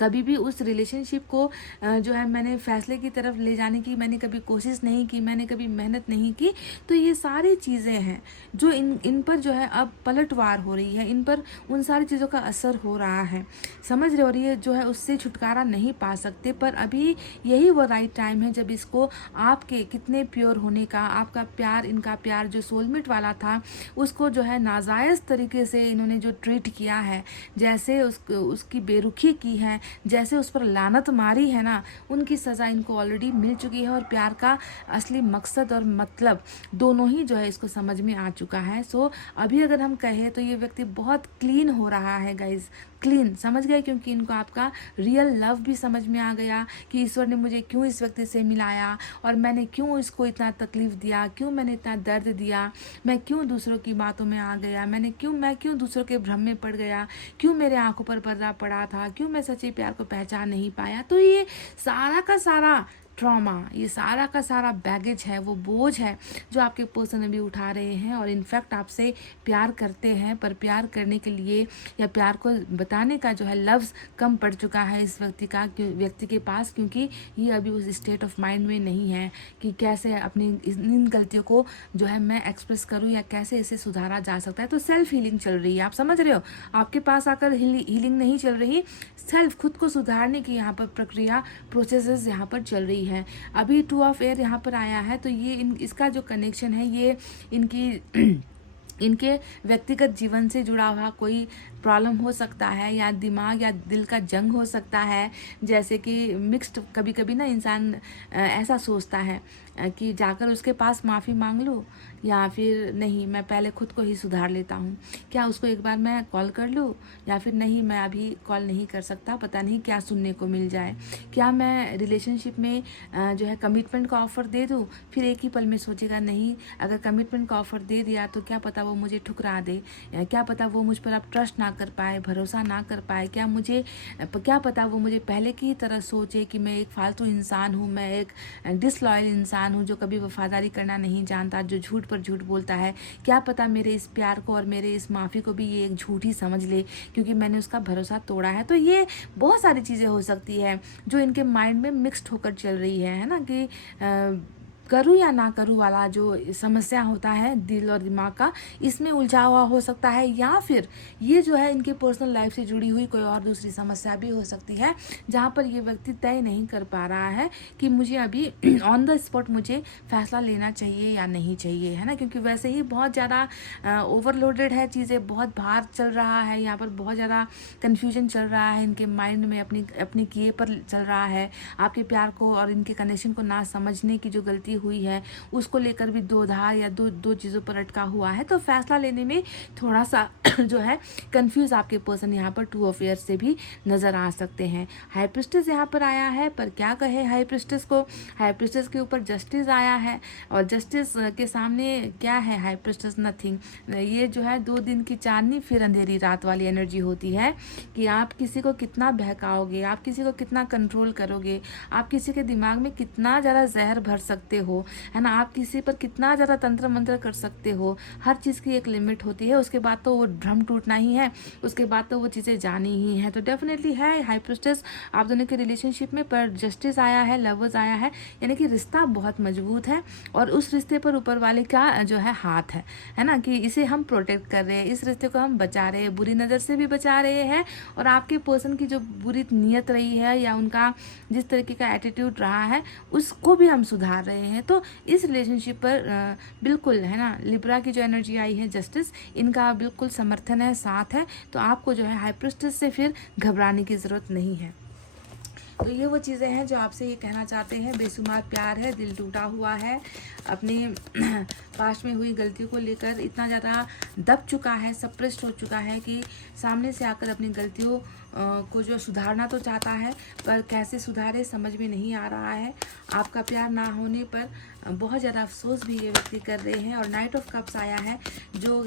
कभी भी उस रिलेशनशिप को जो है मैंने फैसले की तरफ ले जाने की मैंने कभी कोशिश नहीं की, मैंने कभी मेहनत नहीं की। तो ये सारी चीज़ें हैं जो इन पर जो है अब पलटवार हो रही है, इन पर उन सारी चीज़ों का असर हो रहा है, समझ रहे हो। और ये जो है उससे छुटकारा नहीं पा सकते, पर अभी यही वो राइट टाइम है जब इसको आपके कितने प्योर होने का, आपका प्यार, इनका प्यार जो सोलमेट वाला था, उसको जो है नाजायज़ तरीके से इन्होंने जो ट्रीट किया है, जैसे उसकी बेरुखी की है, जैसे उस पर लानत मारी है ना, उनकी सज़ा इनको ऑलरेडी मिल चुकी है। और प्यार का असली मकसद और मतलब दोनों ही जो है इसको समझ में आ चुका है। सो अभी अगर हम कहें तो ये व्यक्ति बहुत क्लीन हो रहा है गाइज, क्लीन, समझ गए। क्योंकि इनको आपका रियल लव भी समझ में आ गया कि ईश्वर ने मुझे क्यों इस व्यक्ति से मिलाया, और मैंने क्यों इसको इतना तकलीफ़ दिया, क्यों मैंने इतना दर्द दिया, मैं क्यों दूसरों की बातों में आ गया, मैं क्यों दूसरों के भ्रम में पड़ गया, क्यों मेरे आंखों पर पर्दा पड़ा था, क्यों मैं सच्चे प्यार को पहचान नहीं पाया। तो ये सारा का सारा ट्रॉमा, ये सारा का सारा बैगेज है, वो बोझ है जो आपके पर्सन अभी उठा रहे हैं, और इनफैक्ट आपसे प्यार करते हैं, पर प्यार करने के लिए या प्यार को बताने का जो है लफ्ज़ कम पड़ चुका है इस व्यक्ति के पास। क्योंकि ये अभी उस स्टेट ऑफ माइंड में नहीं है कि कैसे अपनी इन गलतियों को जो है मैं एक्सप्रेस करूँ या कैसे इसे सुधारा जा सकता है। तो सेल्फ हीलिंग चल रही है, आप समझ रहे हो। आपके पास आकर हीलिंग नहीं चल रही, सेल्फ, खुद को सुधारने की यहाँ पर प्रक्रिया, प्रोसेसेस यहाँ पर चल रही है। अभी 2 ऑफ एयर यहाँ पर आया है, तो ये इसका जो कनेक्शन है, ये इनकी इनके व्यक्तिगत जीवन से जुड़ा हुआ कोई प्रॉब्लम हो सकता है, या दिमाग या दिल का जंग हो सकता है। जैसे कि मिक्स्ड, कभी कभी ना इंसान ऐसा सोचता है कि जाकर उसके पास माफ़ी मांग लूँ, या फिर नहीं, मैं पहले खुद को ही सुधार लेता हूँ। क्या उसको एक बार मैं कॉल कर लूँ, या फिर नहीं, मैं अभी कॉल नहीं कर सकता, पता नहीं क्या सुनने को मिल जाए। क्या मैं रिलेशनशिप में जो है कमिटमेंट का ऑफ़र दे दूँ? फिर एक ही पल में सोचेगा, नहीं, अगर कमिटमेंट का ऑफ़र दे दिया तो क्या पता वो मुझे ठुकरा दे, क्या पता वो मुझ पर अब ट्रस्ट ना कर पाए, भरोसा ना कर पाए, क्या पता वो मुझे पहले की तरह सोचे कि मैं एक फालतू इंसान हूँ, मैं एक डिसलॉयल इंसान हूँ जो कभी वफादारी करना नहीं जानता, जो झूठ पर झूठ बोलता है। क्या पता मेरे इस प्यार को और मेरे इस माफ़ी को भी ये एक झूठ ही समझ ले, क्योंकि मैंने उसका भरोसा तोड़ा है। तो ये बहुत सारी चीज़ें हो सकती है जो इनके माइंड में मिक्स्ड होकर चल रही है ना, कि करूँ या ना करूँ वाला जो समस्या होता है दिल और दिमाग का, इसमें उलझा हुआ हो सकता है। या फिर ये जो है इनके पर्सनल लाइफ से जुड़ी हुई कोई और दूसरी समस्या भी हो सकती है, जहाँ पर ये व्यक्ति तय नहीं कर पा रहा है कि मुझे अभी ऑन द स्पॉट मुझे फैसला लेना चाहिए या नहीं चाहिए, है ना। क्योंकि वैसे ही बहुत ज़्यादा ओवरलोडेड है चीज़ें, बहुत भार चल रहा है यहाँ पर, बहुत ज़्यादा कन्फ्यूजन चल रहा है इनके माइंड में, अपनी किए पर चल रहा है। आपके प्यार को और इनके कनेक्शन को ना समझने की जो गलती हुई है उसको लेकर भी दो धार या दो चीज़ों पर अटका हुआ है। तो फैसला लेने में थोड़ा सा जो है कंफ्यूज आपके पर्सन यहाँ पर 2 ऑफ एयर्स से भी नज़र आ सकते हैं। हाई प्रिस्टेस यहाँ पर आया है, पर क्या कहे हाई प्रिस्टेस को। हाई प्रिस्टेस के ऊपर जस्टिस आया है, और जस्टिस के सामने क्या है हाई प्रिस्टेस, नथिंग। ये जो है 2 दिन की चांदनी फिर अंधेरी रात वाली एनर्जी होती है कि आप किसी को कितना बहकाओगे, आप किसी को कितना कंट्रोल करोगे, आप किसी के दिमाग में कितना ज़्यादा जहर भर सकते हो, है ना, आप किसी पर कितना ज़्यादा तंत्र मंत्र कर सकते हो। हर चीज़ की एक लिमिट होती है, उसके बाद तो वो भ्रम टूटना ही है, उसके बाद तो वो चीज़ें जानी ही है। तो डेफिनेटली है हाई प्रिस्टेस आप दोनों के रिलेशनशिप में, पर जस्टिस आया है, लवर्स आया है, यानी कि रिश्ता बहुत मजबूत है, और उस रिश्ते पर ऊपर वाले का जो है हाथ है ना, कि इसे हम प्रोटेक्ट कर रहे हैं, इस रिश्ते को हम बचा रहे हैं, बुरी नज़र से भी बचा रहे हैं, और आपके पर्सन की जो बुरी नीयत रही है या उनका जिस तरीके का एटीट्यूड रहा है उसको भी हम सुधार रहे हैं। तो इस रिलेशनशिप पर बिल्कुल, है ना, लिब्रा की जो एनर्जी आई है जस्टिस, इनका बिल्कुल समर्थन है, साथ है। तो आपको जो है हाई प्रिस्टेस से फिर घबराने की ज़रूरत नहीं है। तो ये वो चीज़ें हैं जो आपसे ये कहना चाहते हैं। बेशुमार प्यार है, दिल टूटा हुआ है, अपनी पास्ट में हुई गलतियों को लेकर इतना ज़्यादा दब चुका है, सप्रेस्ड हो चुका है कि सामने से आकर अपनी गलतियों को जो सुधारना तो चाहता है, पर कैसे सुधारे समझ में नहीं आ रहा है। आपका प्यार ना होने पर बहुत ज़्यादा अफसोस भी ये व्यक्ति कर रहे हैं। और नाइट ऑफ कप्स आया है, जो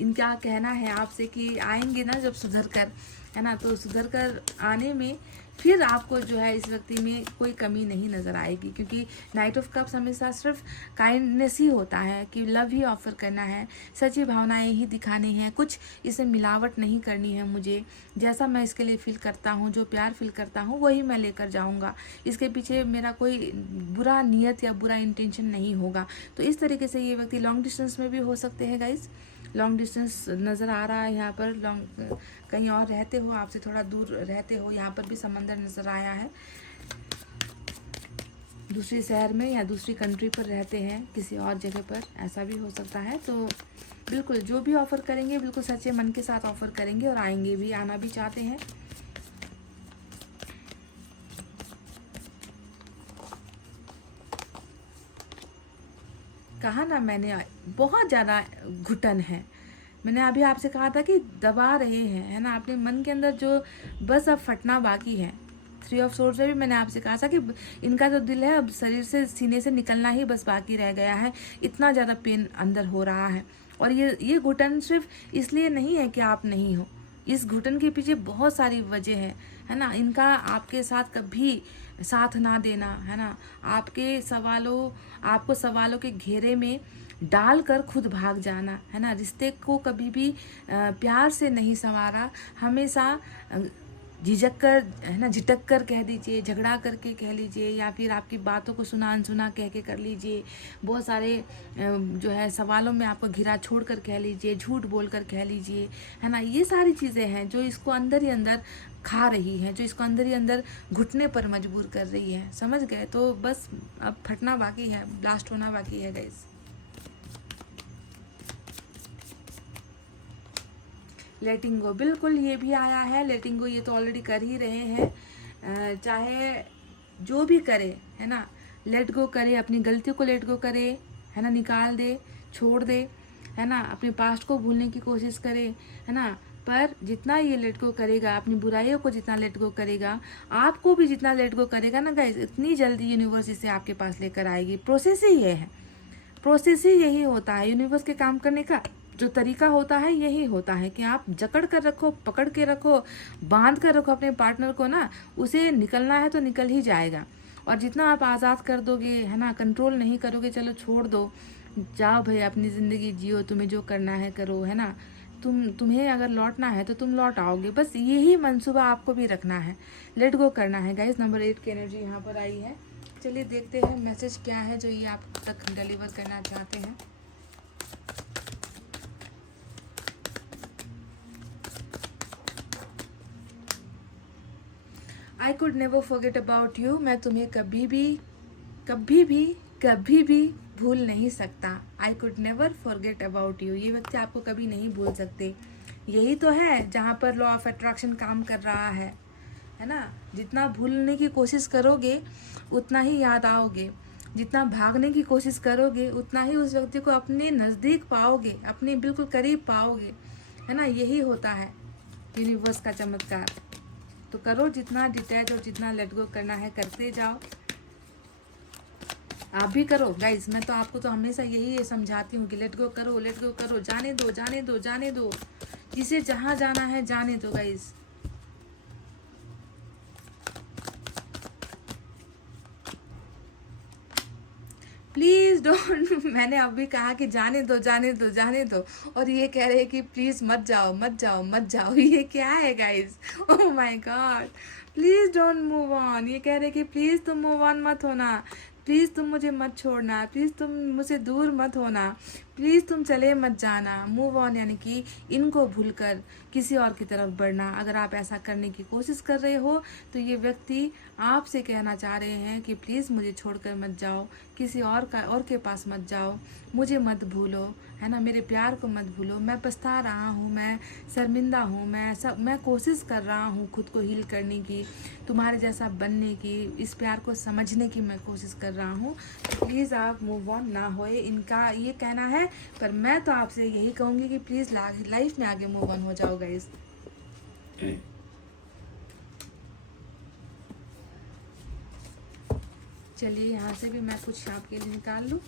इनका कहना है आपसे कि आएंगे ना जब सुधर कर, है ना, तो सुधर कर आने में फिर आपको जो है इस व्यक्ति में कोई कमी नहीं नज़र आएगी, क्योंकि नाइट ऑफ कप्स हमेशा सिर्फ काइंडनेस ही होता है, कि लव ही ऑफर करना है, सच्ची भावनाएं ही दिखानी हैं, कुछ इसे मिलावट नहीं करनी है। मुझे जैसा मैं इसके लिए फील करता हूँ, जो प्यार फील करता हूँ वही मैं लेकर जाऊँगा, इसके पीछे मेरा कोई बुरा नियत या बुरा इंटेंशन नहीं होगा। तो इस तरीके से ये व्यक्ति लॉन्ग डिस्टेंस में भी हो सकते हैं गाइस। लॉन्ग डिस्टेंस नज़र आ रहा है यहाँ पर, लॉन्ग कहीं और रहते हो, आपसे थोड़ा दूर रहते हो, यहाँ पर भी समंदर नज़र आया है, दूसरी शहर में या दूसरी कंट्री पर रहते हैं, किसी और जगह पर, ऐसा भी हो सकता है। तो बिल्कुल जो भी ऑफ़र करेंगे बिल्कुल सच्चे मन के साथ ऑफ़र करेंगे, और आएंगे भी, आना भी चाहते हैं। कहा ना मैंने, बहुत ज़्यादा घुटन है। मैंने अभी आपसे कहा था कि दबा रहे हैं, है ना, अपने मन के अंदर जो बस अब फटना बाकी है। 3 ऑफ सोर्ड्स में भी मैंने आपसे कहा था कि इनका जो दिल है अब शरीर से, सीने से निकलना ही बस बाकी रह गया है, इतना ज़्यादा पेन अंदर हो रहा है। और ये घुटन सिर्फ इसलिए नहीं है कि आप नहीं हो, इस घुटन के पीछे बहुत सारी वजह है ना। इनका आपके साथ कभी साथ ना देना, है ना, आपको सवालों के घेरे में डालकर खुद भाग जाना, है ना, रिश्ते को कभी भी प्यार से नहीं संवारा, हमेशा झिझक कर, है ना, झिटक कर कह दीजिए, झगड़ा करके कह लीजिए, या फिर आपकी बातों को सुना अनसुना कह के कर लीजिए, बहुत सारे जो है सवालों में आपको घिरा छोड़ कर कह लीजिए, झूठ बोल कर कह लीजिए, है ना। ये सारी चीज़ें हैं जो इसको अंदर ही अंदर खा रही है, जो इसको अंदर ही अंदर घुटने पर मजबूर कर रही है, समझ गए। तो बस अब फटना बाकी है, ब्लास्ट होना बाकी है गाइस। लेटिंग गो, बिल्कुल ये भी आया है लेटिंग गो, ये तो ऑलरेडी कर ही रहे हैं। चाहे जो भी करे, है ना, लेट गो करे, अपनी गलतियों को लेट गो करे, है ना, निकाल दे, छोड़ दे, है ना, अपने पास्ट को भूलने की कोशिश करे, है ना। पर जितना ये लेट गो करेगा, अपनी बुराइयों को जितना लेट गो करेगा, आपको भी जितना लेट गो करेगा ना गाइस, इतनी जल्दी यूनिवर्स इसे आपके पास लेकर आएगी। प्रोसेस ही ये है, प्रोसेस ही यही होता है। यूनिवर्स के काम करने का जो तरीका होता है यही होता है कि आप जकड़ कर रखो, पकड़ के रखो, बांध कर रखो अपने पार्टनर को ना, उसे निकलना है तो निकल ही जाएगा। और जितना आप आज़ाद कर दोगे, है ना, कंट्रोल नहीं करोगे, चलो छोड़ दो, जाओ भाई अपनी ज़िंदगी जियो, तुम्हें जो करना है करो, है ना, तुम्हें अगर लौटना है तो तुम लौट आओगे। बस यही मंसूबा आपको भी रखना है, लेट गो करना है गाइस। नंबर 8 की एनर्जी यहाँ पर आई है। चलिए देखते हैं मैसेज क्या है जो ये आप तक डिलीवर करना चाहते हैं। I could never forget about you, मैं तुम्हें कभी भी कभी भी कभी भी भूल नहीं सकता। I could never forget about you, ये व्यक्ति आपको कभी नहीं भूल सकते। यही तो है जहाँ पर लॉ ऑफ अट्रैक्शन काम कर रहा है ना। जितना भूलने की कोशिश करोगे उतना ही याद आओगे, जितना भागने की कोशिश करोगे उतना ही उस व्यक्ति को अपने नज़दीक पाओगे, अपने बिल्कुल करीब पाओगे, है ना। यही होता है यूनिवर्स का चमत्कार। तो करो जितना डिटैच और जितना लेट गो करना है करते जाओ। आप भी करो गाइस, मैं तो आपको तो हमेशा यही समझाती हूँ कि लेट गो करो, लेट गो करो, जाने दो, जाने दो, जाने दो, जिसे जहाँ जाना है जाने दो गाइस। प्लीज़ डोंट मैंने अभी कहा कि जाने दो, जाने दो, जाने दो, और ये कह रहे हैं कि प्लीज़ मत जाओ, मत जाओ, मत जाओ। ये क्या है guys? Oh my God, please don't move on. ये कह रहे हैं कि प्लीज़ तुम मूव ऑन मत होना, प्लीज़ तुम मुझे मत छोड़ना, प्लीज़ तुम मुझसे दूर मत होना, प्लीज़ तुम चले मत जाना। मूव ऑन यानी कि इनको भूलकर किसी और की तरफ बढ़ना। अगर आप ऐसा करने की कोशिश कर रहे हो तो ये व्यक्ति आपसे कहना चाह रहे हैं कि प्लीज़ मुझे छोड़कर मत जाओ, किसी और के पास मत जाओ, मुझे मत भूलो, है ना, मेरे प्यार को मत भूलो। मैं पछता रहा हूँ, मैं शर्मिंदा हूँ, मैं कोशिश कर रहा हूँ खुद को हील करने की, तुम्हारे जैसा बनने की, इस प्यार को समझने की मैं कोशिश कर रहा हूँ। प्लीज़ आप मूव ऑन ना होए, इनका ये कहना है। पर मैं तो आपसे यही कहूँगी कि प्लीज़ लाइफ में आगे मूव ऑन हो जाओ गाइस। चलिए यहाँ से भी मैं कुछ आपके लिए निकाल लूँ।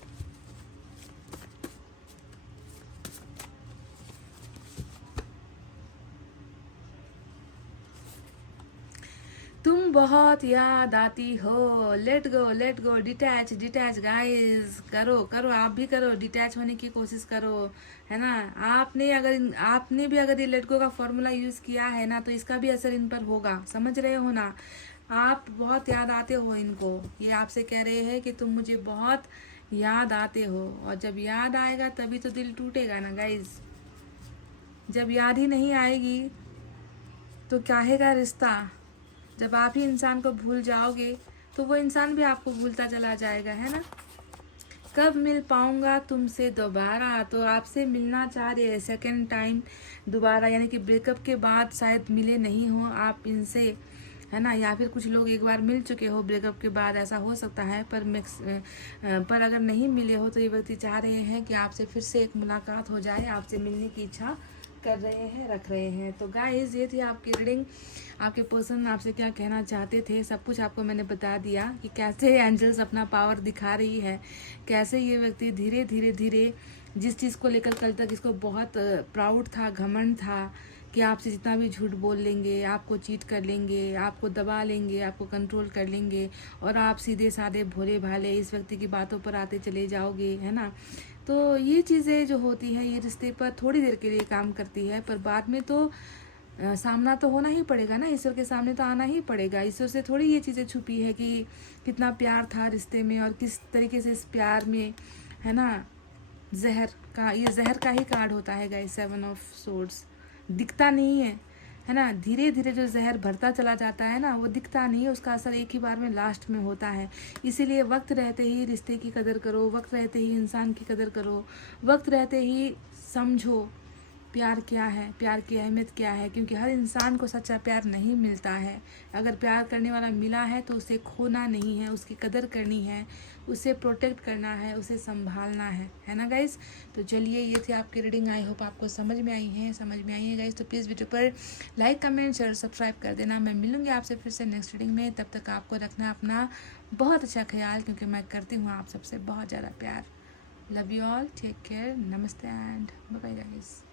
तुम बहुत याद आती हो, let go, detach detach guys, करो करो, आप भी करो, डिटैच होने की कोशिश करो, है ना। आपने भी अगर ये लेट गो का फॉर्मूला यूज़ किया है ना, तो इसका भी असर इन पर होगा, समझ रहे हो ना। आप बहुत याद आते हो इनको, ये आपसे कह रहे हैं कि तुम मुझे बहुत याद आते हो, और जब याद आएगा तभी तो दिल टूटेगा ना गाइस। जब याद ही नहीं आएगी तो क्या है रिश्ता। जब आप ही इंसान को भूल जाओगे तो वो इंसान भी आपको भूलता चला जाएगा, है ना। कब मिल पाऊंगा तुमसे दोबारा, तो आपसे मिलना चाह रहे हैं सेकेंड टाइम दोबारा, यानी कि ब्रेकअप के बाद शायद मिले नहीं हो आप इनसे, है ना। या फिर कुछ लोग एक बार मिल चुके हो ब्रेकअप के बाद, ऐसा हो सकता है। पर अगर नहीं मिले हो तो ये व्यक्ति चाह रहे हैं कि आपसे फिर से एक मुलाकात हो जाए, आपसे मिलने की इच्छा कर रहे हैं, रख रहे हैं। तो गाइस ये थी आपकी रीडिंग। आपके पर्सन आपसे क्या कहना चाहते थे, सब कुछ आपको मैंने बता दिया कि कैसे एंजल्स अपना पावर दिखा रही है, कैसे ये व्यक्ति धीरे धीरे धीरे जिस चीज़ को लेकर कल तक इसको बहुत प्राउड था, घमंड था कि आपसे जितना भी झूठ बोल लेंगे, आपको चीट कर लेंगे, आपको दबा लेंगे, आपको कंट्रोल कर लेंगे, और आप सीधे साधे भोले भाले इस व्यक्ति की बातों पर आते चले जाओगे, है ना। तो ये चीज़ें जो होती हैं ये रिश्ते पर थोड़ी देर के लिए काम करती है, पर बाद में तो सामना तो होना ही पड़ेगा ना, ईश्वर के सामने तो आना ही पड़ेगा। ईश्वर से थोड़ी ये चीज़ें छुपी है कि कितना प्यार था रिश्ते में और किस तरीके से इस प्यार में, है ना, ये जहर का ही कार्ड होता है गाइस। 7 ऑफ सोर्ड्स दिखता नहीं है ना। धीरे धीरे जो जहर भरता चला जाता है ना, वो दिखता नहीं है, उसका असर एक ही बार में लास्ट में होता है। इसीलिए वक्त रहते ही रिश्ते की कदर करो, वक्त रहते ही इंसान की कदर करो, वक्त रहते ही समझो, प्यार क्या है, प्यार की अहमियत क्या है, क्योंकि हर इंसान को सच्चा प्यार नहीं मिलता है। अगर प्यार करने वाला मिला है तो उसे खोना नहीं है, उसकी कदर करनी है, उसे प्रोटेक्ट करना है, उसे संभालना है ना गाइस। तो चलिए, ये थी आपकी रीडिंग। आई होप आपको समझ में आई है गाइस। तो प्लीज़ वीडियो पर लाइक, कमेंट, शेयर, सब्सक्राइब कर देना। मैं मिलूंगी आपसे फिर से नेक्स्ट रीडिंग में। तब तक आपको रखना अपना बहुत अच्छा ख्याल, क्योंकि मैं करती हूँ आप सबसे बहुत ज़्यादा प्यार। Love you all, take care, नमस्ते एंड बाय बाय गाइस।